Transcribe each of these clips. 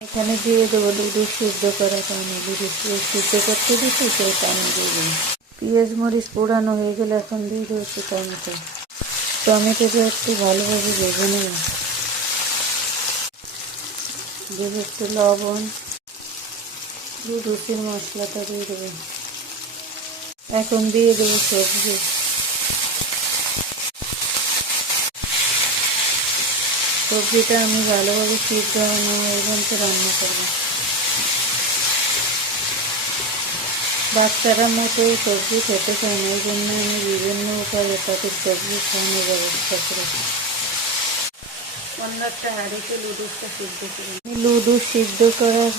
এখানে দিয়ে দেবো লুডুস সিদ্ধ করা পানি, লুডুস সিদ্ধ করতে দিচ্ছি সেই পানি দিয়ে দেবো। পেঁয়াজ মরিচ পোড়ানো হয়ে গেলে এখন দিয়ে দেবো একটু টমেটো। টমেটোটা একটু ভালোভাবে ভেজে নেব, দেবো একটু লবণ, লুডুসের মশলাটা দিয়ে দেবো। এখন দিয়ে দেবো সবজি। সবজিটা আমি ভালোভাবে সিদ্ধ পর্যন্ত রান্না করবো। বাচ্চারা মোটেই সবজি খেতে চায় না, এই জন্য আমি বিভিন্ন উপায়ে তাদের সবজি খাওয়ানোর ব্যবস্থা করি। অন্য একটা হাঁড়িতে লুডুসটা সিদ্ধ করি। লুডুস সিদ্ধ করার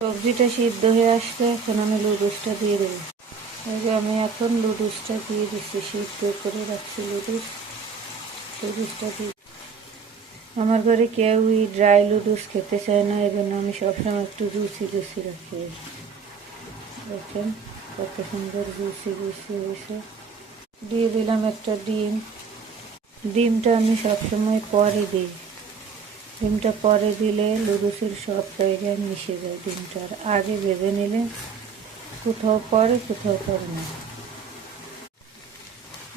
সবজিটা সিদ্ধ হয়ে আসলে এখন আমি লুডুসটা দিয়ে দেবো। আমি এখন লুডুসটা দিয়ে দিচ্ছি, সিদ্ধ করে রাখছি লুডুসটা দিয়ে। আমার ঘরে কেউই ড্রাই লুডুস খেতে চায় না, এই জন্য আমি সবসময় একটু জুসি রাখি। দেখেন কত সুন্দর জুসি হয়েছে। দিয়ে দিলাম একটা ডিম। ডিমটা আমি সবসময় পরে দিই, ডিমটা পরে দিলে লুডুসের সব জায়গায় মিশে যায়। ডিমটা আগে ভেজে নিলে কোথাও পরে কোথাও পরে না।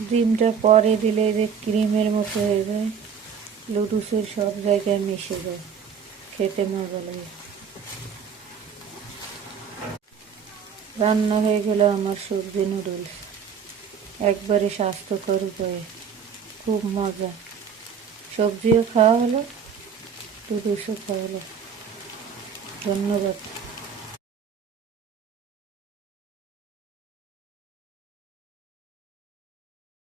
ডিমটা পরে দিলে যে ক্রিমের মতো হয়ে যায়, লুডুসের সব জায়গায় মিশে যায়, খেতে মজা লাগে। রান্না হয়ে গেল আমার সবজি নুডলস, একবারে স্বাস্থ্যকর উপায়ে, খুব মজা। সবজিও খাওয়া হলো, নুডলসও খাওয়া হলো। ধন্যবাদ।